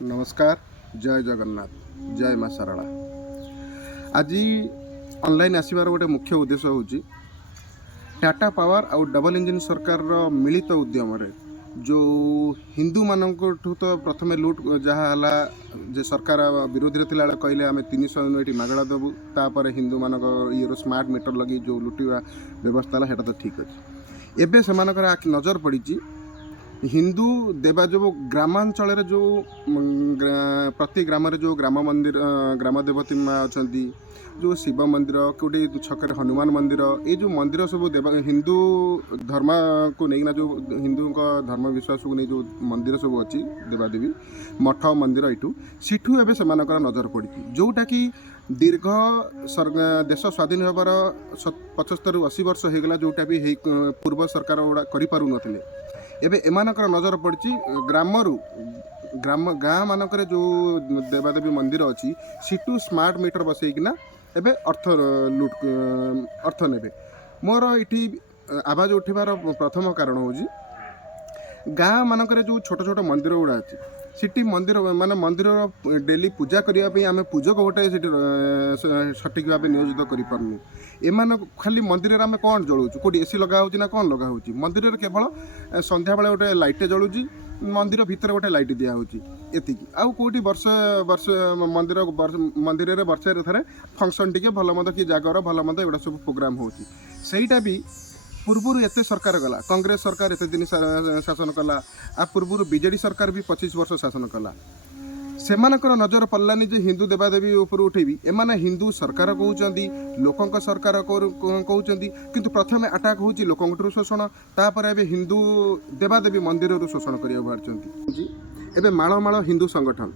नमस्कार। जय जगन्नाथ। जय माँ सारला। आज ऑनलाइन आसबार गोटे मुख्य उद्देश्य हूँ टाटा पावर आउ डबल इंजिन सरकार मिलित उद्यम जो हिंदू मानक तो प्रथम लुट जहाँ जे सरकार विरोधी थी कहले आम 300 यूनिट मागणा देवु तापर हिंदू मानक ये स्मार्ट मीटर लगे जो लुटिवा व्यवस्था है तो ठीक अच्छे। एबे से नजर पड़ी हिंदू देवा जो ग्रामांचल जो प्रति ग्राम जो ग्राम मंदिर ग्राम देवती माँ अच्छा जो शिव मंदिर कौटी छक हनुमान मंदिर ये जो मंदिर सब देवा हिंदू धर्म को लेकिन जो हिंदू धर्म विश्वास को नहीं जो मंदिर सब अच्छी देवादेवी मठ मंदिर यू सीठू एवं से नजर पड़ी जोटा कि दीर्घ देश स्वाधीन होबार 75-80 वर्ष होगला जोटा भी पूर्व सरकार गुड़ा कर एबे एमानकर नजर पड़ी ग्राम गाँ मानक जो देवादेवी मंदिर अच्छी सीटू स्मार्ट मीटर बसईकिना एबे अर्थ नेबे। मोर इटी आवाज उठिबार प्रथम कारण हूँ गाँ मानक जो छोट छोट मंदिर गुड़ा अच्छी सिटी मंदिर माने मंदिर डेली पूजा करने आम पूजक गोटे सठिक भाव नियोजित करूँ एमान खाली मंदिर आम कौन जलाऊँ कौटी एसी लगा ना कौन लगा मंदिर केवल संध्या बेले गोटे लाइट जलूँ मंदिर भितर गोटे लाइट दिखाई एति आउ कौटी वर्ष वर्ष मंदिर मंदिर वर्षे थे फंक्शन टी भल मद कि जागर भल मद एगुड़ा सब प्रोग्राम होटा भी पूर्वर एत सरकार गला कांग्रेस सरकार एत दिन शासन कला आ पूर्वर बीजेडी सरकार भी 25 वर्ष शासन कला सेमानकर नजर पड़लानी जे हिंदू देवादेवी ऊपर उठेबी एमाने हिंदू सरकार कहउचंदी लोकंक सरकार कहउचंदी किंतु प्रथम अटैक होची लोकंकटू शोषण तापर एबे हिंदू देवादेवी मंदिर रु शोषण करिया बारचंती एबे माळ माळ हिंदू संगठन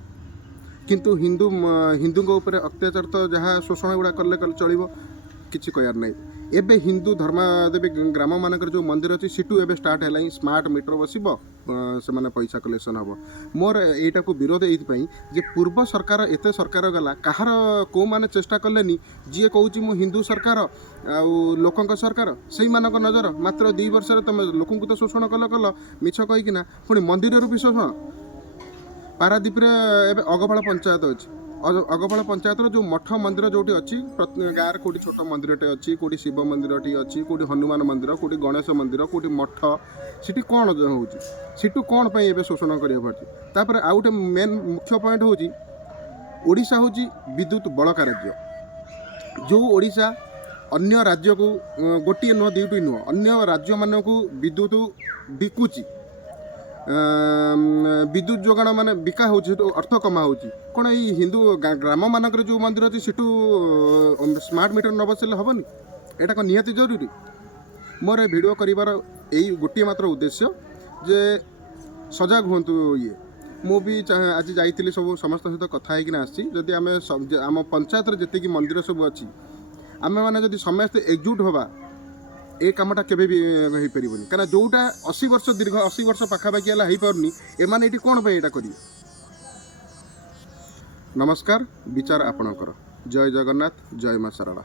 किंतु हिंदू ऊपर अत्याचार तो जहाँ शोषण गुड़ा कले चलिबो किछि कहयार नहीं एबे हिंदू धर्मादेवी ग्राम मानकर जो मंदिर अच्छी सीटू एबे स्टार्ट है स्मार्ट मीटर बसब से माने पैसा कलेक्शन हम मोर एटा को विरोध एइथपई जे पूर्व सरकार एत सरकार गला कहार को माने चेष्टा कलेनी जी कहूँ मु हिंदू सरकार आउ लोकंक सरकार से मानक नजर मात्र 2 वर्ष तुम लोक तो शोषण कल मिछ कहीकिना पुणी मंदिर भी शोषण पारादीप अगफाल पंचायत अच्छी अगफाल पंचायत जो मठ मंदिर जो अच्छी गाँव कौटी छोट मंदिरटे अच्छी कौटी शिव मंदिर अच्छी कौटी हनुमान मंदिर कौटी गणेश मंदिर कौटी मठ सीटी कौन होटू कौन पे शोषण कर आउ गए मेन मुख्य पॉइंट हूँ ओडिशा हूँ विद्युत बड़का राज्य जो ओडिशा अन्य राज्य को गोटे नुह दुईटी नुह अन्य राज्य मान को विद्युत बिकुची विद्युत जोगाण मान बिका हो अर्थ कमा हो कौन ये हिंदू ग्राम मानक जो मंदिर अच्छी सीटू स्मार्ट मीटर न बसले हेनी एटा कौन निहाती जरूरी। मोर भिडियो करार यही गोटे मात्र उद्देश्य जे सजग हूँ ये मु भी आज जाइली सब समस्त सहित कथा आसी जदि आम पंचायत जी मंदिर सब अच्छी आम मैंने समस्ते एकजुट होगा ए कामटा केबे भी हो पारिबनी कना जोटा 80 वर्ष दीर्घ 80 वर्ष पाखापाखि है हो पारनी एमाने एटी कौन पे एटा करिए। नमस्कार। विचार आपणकर। जय जगन्नाथ। जय माँ सारला।